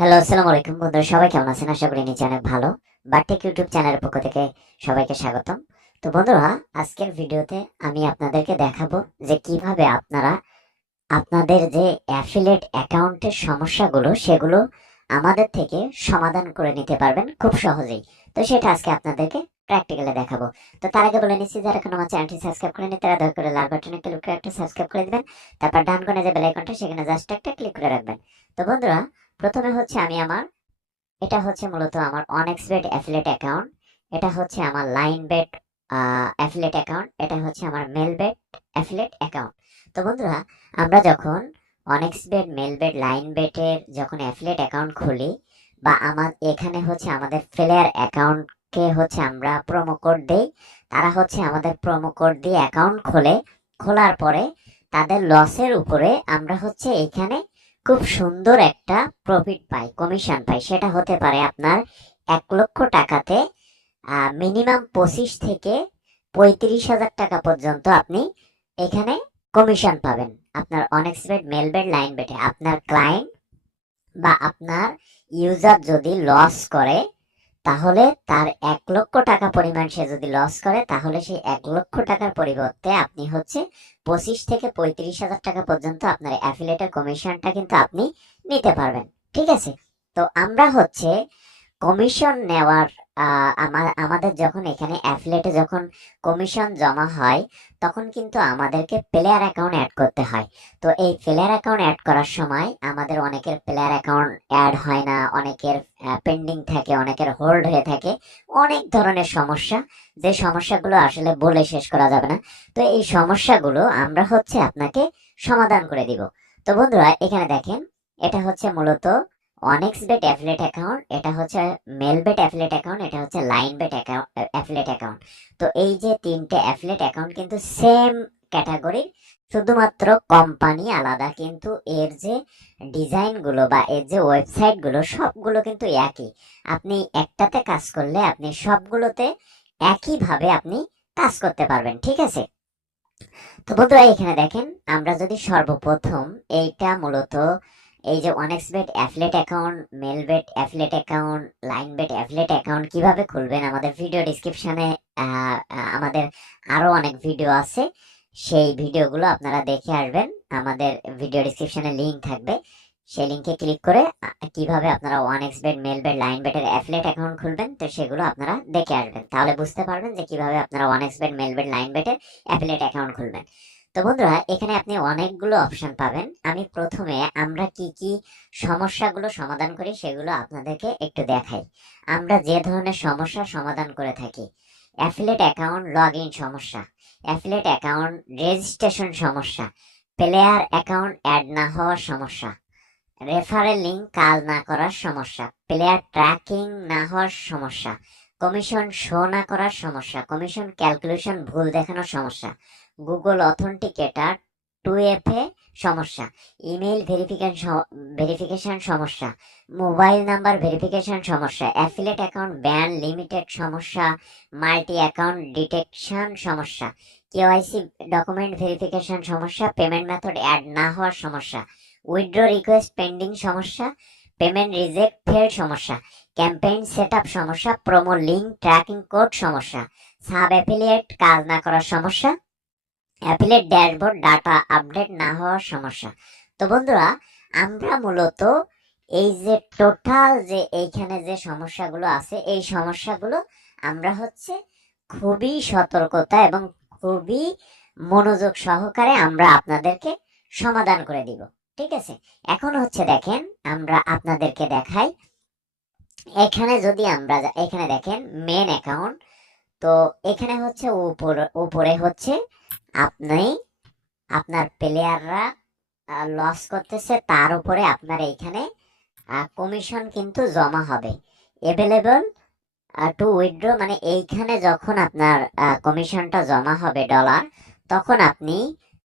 Hello, আসসালামু আলাইকুম বন্ধুরা, সবাই কেমন আছেন? আশা করি নিচে অনেক ভালো। বারটেক ইউটিউব চ্যানেলের পক্ষ থেকে সবাইকে স্বাগতম। তো বন্ধুরা, আজকের ভিডিওতে আমি আপনাদেরকে দেখাবো যে কিভাবে আপনারা আপনাদের যে অ্যাফিলিয়েট অ্যাকাউন্টের সমস্যাগুলো সেগুলো আমাদের থেকে সমাধান করে নিতে পারবেন খুব সহজেই। তো সেটা আজকে আপনাদেরকে প্র্যাকটিক্যালি দেখাবো। তো তার আগে বলে নিচ্ছি, যারা এখন আমার চ্যানেলটি সাবস্ক্রাইব করেনি তারা দয়া করে লাল বাটনে ক্লিক করে একটা সাবস্ক্রাইব করে দিবেন। তারপর ডান কোণে যে বেল আইকনটা সেখানে জাস্ট একটা ক্লিক করে রাখবেন। তো বন্ধুরা, প্রথমে হচ্ছে আমি আমার এটা হচ্ছে মূলত আমার অনেক্সবেট অ্যাফিলিয়েট অ্যাকাউন্ট। এটা হচ্ছে আমার লাইনবেট অ্যাফিলিয়েট অ্যাকাউন্ট। এটা হচ্ছে আমার মেলবেট অ্যাফিলিয়েট অ্যাকাউন্ট। তো বন্ধুরা, আমরা যখন অনেক্সবেট, মেলবেট, লাইনবেটের যখন অ্যাফিলিয়েট অ্যাকাউন্ট খুলি বা এখানে হচ্ছে আমাদের ফ্লেয়ার অ্যাকাউন্টকে হচ্ছে আমরা প্রোমো কোড দেই, তারা হচ্ছে আমাদের প্রোমো কোড দিয়ে অ্যাকাউন্ট খোলার পরে তাদের লসের উপরে আমরা হচ্ছে এখানে খুব সুন্দর একটা প্রফিট পাই, কমিশন পাই। সেটা হতে পারে আপনার 1 লক্ষ টাকাতে মিনিমাম 25 থেকে 35 হাজার টাকা পর্যন্ত আপনি এখানে কমিশন পাবেন। আপনার অনেক্সবেট, মেলবেট, লাইনবেটে আপনার ক্লায়েন্ট বা আপনার ইউজার যদি লস করে, তাহলে তার 1 লক্ষ টাকা পরিমাণ সে যদি লস করে, তাহলে সেই 1 লক্ষ টাকার পরিবর্তে আপনি হচ্ছে 25 থেকে 35 হাজার টাকা পর্যন্ত আপনার অ্যাফিলিয়েটের কমিশনটা কিন্তু আপনি নিতে পারবেন। ঠিক আছে? তো আমরা হচ্ছে কমিশন নেওয়ার আমাদের যখন এখানে অ্যাফিলিয়েটে যখন কমিশন জমা হয়, তখন কিন্তু আমাদেরকে প্লেয়ার অ্যাকাউন্ট অ্যাড করতে হয়। তো এই প্লেয়ার অ্যাকাউন্ট অ্যাড করার সময় আমাদের অনেকের প্লেয়ার অ্যাকাউন্ট অ্যাড হয় না, অনেকের পেন্ডিং থাকে, অনেকের হোল্ড হয়ে থাকে, অনেক ধরনের সমস্যা, যে সমস্যাগুলো আসলে বলে শেষ করা যাবে না। তো এই সমস্যাগুলো আমরা হচ্ছে আপনাকে সমাধান করে দিব। তো বন্ধুরা, এখানে দেখেন, এটা হচ্ছে মূলত অনেক্সবেট অ্যাফিলিয়েট অ্যাকাউন্ট, এটা হচ্ছে মেলবেট অ্যাফিলিয়েট অ্যাকাউন্ট, এটা হচ্ছে লাইনবেট অ্যাফিলিয়েট অ্যাকাউন্ট। তো এই যে তিনটে অ্যাফিলিয়েট অ্যাকাউন্ট কিন্তু সেম ক্যাটাগরির, শুধুমাত্র কোম্পানি আলাদা, কিন্তু এর যে ডিজাইনগুলো বা এর যে ওয়েবসাইটগুলো সবগুলো কিন্তু একই। আপনি একটাতে কাজ করলে আপনি সবগুলোতে একইভাবে আপনি কাজ করতে পারবেন। ঠিক আছে? তো বন্ধুরা, এখানে দেখেন, আমরা যদি সর্বপ্রথম এইটা মূলত এই যে onexbet affiliate account, Melbet affiliate account, Linebet affiliate account কিভাবে খুলবেন, আমাদের ভিডিও ডিসক্রিপশনে আমাদের আরো অনেক ভিডিও আছে। সেই ভিডিওগুলো আপনারা দেখে আসবেন। আমাদের ভিডিও ডিসক্রিপশনে লিংক থাকবে, সেই লিংকে ক্লিক করে কিভাবে আপনারা ওয়ানএক্সবেট, মেলবেট, লাইনবেটের অ্যাফিলিয়েট অ্যাকাউন্ট খুলবেন, তো সেগুলো আপনারা দেখে আসবেন। তাহলে বুঝতে পারবেন যে কিভাবে আপনারা ওয়ানএক্সবেট, মেলবেট, লাইনবেটের অ্যাফিলিয়েট অ্যাকাউন্ট খুলবেন। তো বন্ধুরা, এখানে আপনি অনেকগুলো অপশন পাবেন। আমি প্রথমে আমরা কি কি সমস্যাগুলো সমাধান করি সেগুলো আপনাদেরকে একটু দেখাই। আমরা যে ধরনের সমস্যার সমাধান করে থাকি: অ্যাফিলিয়েট অ্যাকাউন্ট লগ ইন সমস্যা, অ্যাফিলিয়েট অ্যাকাউন্ট রেজিস্ট্রেশন সমস্যা, প্লেয়ার অ্যাকাউন্ট অ্যাড না হওয়ার সমস্যা, রেফারেল লিঙ্ক কাজ না করার সমস্যা, প্লেয়ার ট্র্যাকিং না হওয়ার সমস্যা, কমিশন শো না করার সমস্যা, কমিশন ক্যালকুলেশন ভুল দেখানোর সমস্যা, গুগল অথেন্টিকেটার 2FA সমস্যা, ইমেইল ভেরিফিকেশন সমস্যা, মোবাইল নাম্বার ভেরিফিকেশন সমস্যা, অ্যাফিলিয়েট অ্যাকাউন্ট ব্যান লিমিটেড সমস্যা, মাল্টি অ্যাকাউন্ট ডিটেকশন সমস্যা, কেওয়াইসি ডকুমেন্ট ভেরিফিকেশন সমস্যা, পেমেন্ট মেথড অ্যাড না হওয়ার সমস্যা, উইথড্র রিকোয়েস্ট পেন্ডিং সমস্যা, পেমেন্ট রিজেক্ট ফেল্ড সমস্যা, ক্যাম্পেইন সেটআপ সমস্যা, প্রোমো লিঙ্ক ট্র্যাকিং কোড সমস্যা, সাব অ্যাফিলিয়েট কাজ না করার সমস্যা, অ্যাফিলিয়েট ড্যাশবোর্ড ডাটা আপডেট না হওয়ার সমস্যা। তো বন্ধুরা, আমরা মূলত এই যে টোটাল যে এইখানে যে সমস্যাগুলো আছে, এই সমস্যাগুলো আমরা হচ্ছে খুবই সতর্কতা এবং খুবই মনোযোগ সহকারে আমরা আপনাদেরকে সমাধান করে দিব। ঠিক আছে? এখন হচ্ছে দেখেন, আমরা আপনাদেরকে দেখাই। এখানে যদি আমরা এখানে দেখেন মেন অ্যাকাউন্ট, তো এখানে হচ্ছে উপরে হচ্ছে আপনি আপনার প্লেয়াররা লস করতেছে, তার উপরে আপনার এইখানে কমিশন কিন্তু জমা হবে। অ্যাভেলেবল টু উইথড্র, মানে এইখানে যখন আপনার কমিশনটা জমা হবে ডলার, তখন আপনি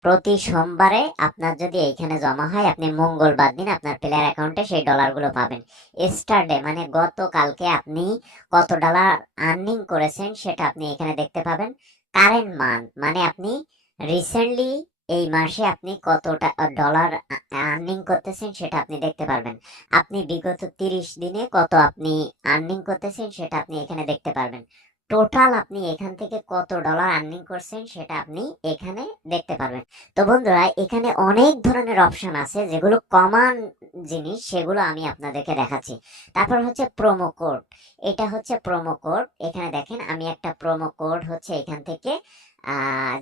প্রতি সোমবারে আপনার যদি এইখানে জমা হয়, আপনি মঙ্গলবার দিন আপনার প্লেয়ার অ্যাকাউন্টে সেই ডলারগুলো পাবেন। এস্টারডে মানে গতকালকে আপনি কত ডলার আর্নিং করেছেন সেটা আপনি এখানে দেখতে পাবেন। কারেন্ট মান্থ মানে আপনি রিসেন্টলি এই মাসে আপনি কতটা ডলার আর্নিং করতেছেন সেটা আপনি দেখতে পারবেন। আপনি বিগত 30 দিনে কত আপনি আর্নিং করতেছেন সেটা আপনি এখানে দেখতে পারবেন। টোটাল আপনি এখান থেকে কত ডলার আর্নিং করছেন সেটা আপনি এখানে দেখতে পারবেন। তো বন্ধুরা, এখানে অনেক ধরনের অপশন আছে যেগুলো কমন জিনিস, সেগুলো আমি আপনাদেরকে দেখাচ্ছি। তারপর হচ্ছে প্রোমো কোড। এটা হচ্ছে প্রোমো কোড। এখানে দেখেন আমি একটা প্রোমো কোড হচ্ছে এখান থেকে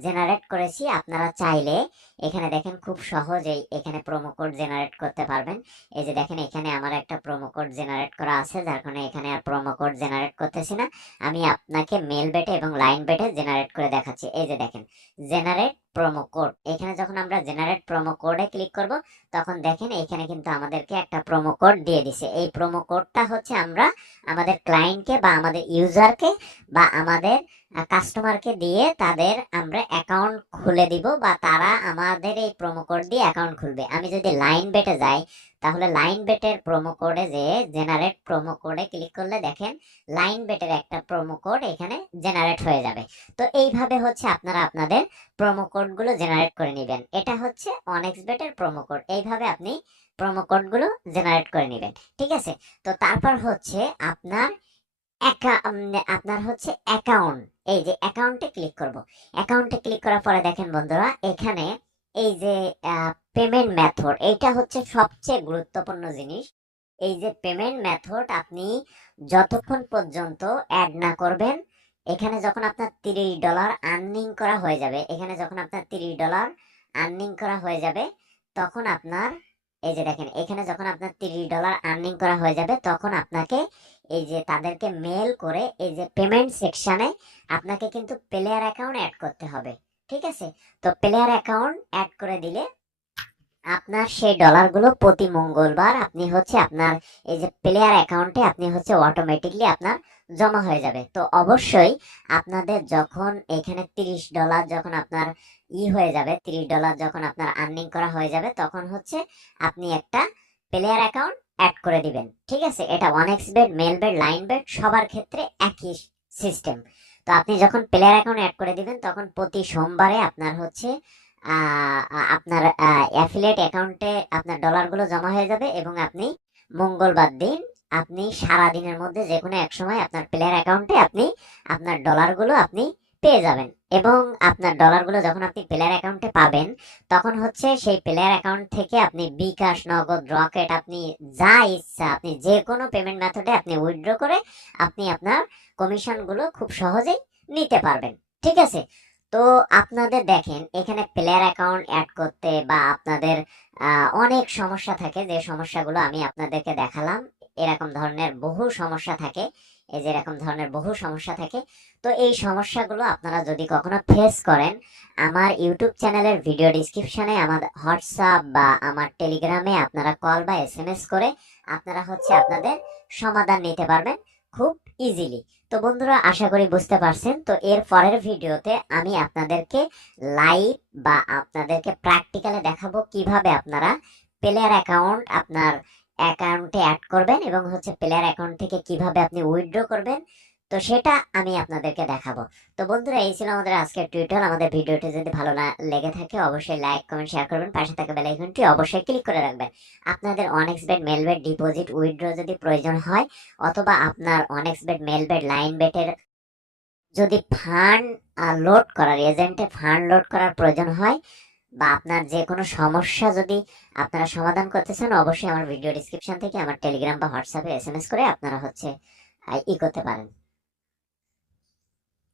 জেনারেট করেছি। আপনারা চাইলে এখানে দেখেন খুব সহজেই এখানে প্রোমো কোড জেনারেট করতে পারবেন। এই যে দেখেন এখানে আমার একটা প্রোমো কোড জেনারেট করা আছে, যার কারণে এখানে আর প্রোমো কোড জেনারেট করতেছি না। আমি আপনাকে মেল বেটে এবং লাইন বেটে জেনারেট করে দেখাচ্ছি। এই যে দেখেন জেনারেট প্রোমো কোড। এখানে যখন আমরা জেনারেট প্রোমো কোডে ক্লিক করব, তখন দেখেন এখানে কিন্তু আমাদেরকে একটা প্রোমো কোড দিয়ে দিছে। এই প্রোমো কোডটা হচ্ছে আমরা আমাদের ক্লায়েন্টকে বা আমাদের ইউজারকে বা আমাদের কাস্টমারকে দিয়ে তাদের আমরা অ্যাকাউন্ট খুলে দিব, বা তারা আমাদের এই প্রোমো কোড দিয়ে অ্যাকাউন্ট খুলবে। আমি যদি লাইন বেটে যাই, তাহলে লাইন বেটের প্রোমো কোডে যে জেনারেট প্রোমো কোডে ক্লিক করলে দেখেন লাইন বেটের একটা প্রোমো কোড এখানে জেনারেট হয়ে যাবে। তো এইভাবে হচ্ছে আপনারা আপনাদের প্রোমো কোডগুলো জেনারেট করে নেবেন। এটা হচ্ছে অনেক্সবেটের প্রোমো কোড। এইভাবে আপনি প্রোমো কোডগুলো জেনারেট করে নেবেন, ঠিক আছে? তো তারপর হচ্ছে আপনার আপনার হচ্ছে অ্যাকাউন্ট। এই যে অ্যাকাউন্টে ক্লিক করব। অ্যাকাউন্টে ক্লিক করার পরে দেখেন বন্ধুরা, এখানে এই যে পেমেন্ট মেথড, এইটা হচ্ছে সবচেয়ে গুরুত্বপূর্ণ জিনিস। এই যে পেমেন্ট মেথড আপনি যতক্ষণ পর্যন্ত অ্যাড না করবেন, এখানে যখন আপনার $30 আর্নিং করা হয়ে যাবে, এখানে যখন আপনার $30 আর্নিং করা হয়ে যাবে, তখন আপনার এই যে দেখেন এখানে যখন আপনার $30 আর্নিং করা হয়ে যাবে, তখন আপনাকে এই যে তাদেরকে মেল করে এই যে পেমেন্ট সেকশনে আপনাকে কিন্তু প্লেয়ার অ্যাকাউন্ট অ্যাড করতে হবে, ঠিক আছে? তো প্লেয়ার অ্যাকাউন্ট অ্যাড করে দিলে আপনার সেই ডলারগুলো প্রতি মঙ্গলবার আপনি হচ্ছে আপনার এই যে প্লেয়ার অ্যাকাউন্টে আপনি হচ্ছে অটোমেটিকলি আপনার জমা হয়ে যাবে। তো অবশ্যই আপনাদের যখন এখানে $30 যখন আপনার হয়ে যাবে, $30 যখন আপনার আর্নিং করা হয়ে যাবে, তখন হচ্ছে আপনি একটা প্লেয়ার অ্যাকাউন্ট অ্যাড করে দিবেন, ঠিক আছে? এটা ওয়ানএক্সবেট, মেলবেট, লাইনবেট সবার ক্ষেত্রে একই সিস্টেম। তো আপনি যখন প্লেয়ার অ্যাকাউন্ট অ্যাড করে দিবেন, তখন প্রতি সোমবারে আপনার হচ্ছে আপনার অ্যাফিলিয়েট অ্যাকাউন্টে আপনার ডলারগুলো জমা হয়ে যাবে, এবং আপনি মঙ্গলবার দিন আপনি সারা দিনের মধ্যে যে কোনো এক সময় আপনার প্লেয়ার অ্যাকাউন্টে আপনি আপনার ডলারগুলো আপনি পেয়ে যাবেন। এবং আপনার ডলারগুলো যখন আপনি প্লেয়ার অ্যাকাউন্টে পাবেন, তখন হচ্ছে সেই প্লেয়ার অ্যাকাউন্ট থেকে আপনি বিকাশ, নগদ, রকেট, আপনি যা ইচ্ছা আপনি যে কোনো পেমেন্ট মেথডে আপনি উইথড্র করে আপনি আপনার কমিশনগুলো খুব সহজেই নিতে পারবেন, ঠিক আছে? তো আপনাদের দেখেন এখানে প্লেয়ার অ্যাকাউন্ট অ্যাড করতে বা আপনাদের অনেক সমস্যা থাকে, যে সমস্যাগুলো আমি আপনাদেরকে দেখালাম। এরকম ধরনের বহু সমস্যা থাকে, এই যে এরকম ধরনের বহু সমস্যা থাকে। তো এই সমস্যাগুলো আপনারা যদি কখনো ফেস করেন, আমার ইউটিউব চ্যানেলের ভিডিও ডিসক্রিপশনে আমার হোয়াটসঅ্যাপ বা আমার টেলিগ্রামে আপনারা কল বা এসএমএস করে আপনারা হচ্ছে আপনাদের সমাধান নিতে পারবেন খুব ইজিলি। তো বন্ধুরা, আশা করি বুঝতে পারছেন। তো এর পরের ভিডিওতে আমি আপনাদেরকে লাইভ বা আপনাদেরকে প্র্যাকটিক্যালে দেখাবো কিভাবে আপনারা প্লেয়ার অ্যাকাউন্ট আপনার অ্যাকাউন্টে অ্যাড করবেন, এবং হচ্ছে প্লেয়ার অ্যাকাউন্ট থেকে কিভাবে আপনি উইথড্র করবেন। তো সেটা আমি আপনাদেরকে দেখাবো। তো বন্ধুরা, এই ছিল আমাদের আজকের টিউটোরিয়াল। আমাদের ভিডিওটি যদি ভালো লেগে থাকে অবশ্যই লাইক, কমেন্ট, শেয়ার করবেন। পাশে থাকা বেল আইকনটি অবশ্যই ক্লিক করে রাখবেন। আপনাদের অনেক্সবেট, মেলবেট ডিপোজিট, উইথড্র যদি প্রয়োজন হয়, অথবা আপনার অনেক্সবেট, মেলবেট, লাইনবেটের যদি ফান্ড লোড করার, এজেন্টে ফান্ড লোড করার প্রয়োজন হয়, বা আপনার যে কোনো সমস্যা যদি আপনারা সমাধান করতে চান, অবশ্যই আমার ভিডিও ডিসক্রিপশন থেকে আমার টেলিগ্রাম বা হোয়াটসঅ্যাপে এসএমএস করে আপনারা হচ্ছে করতে পারেন।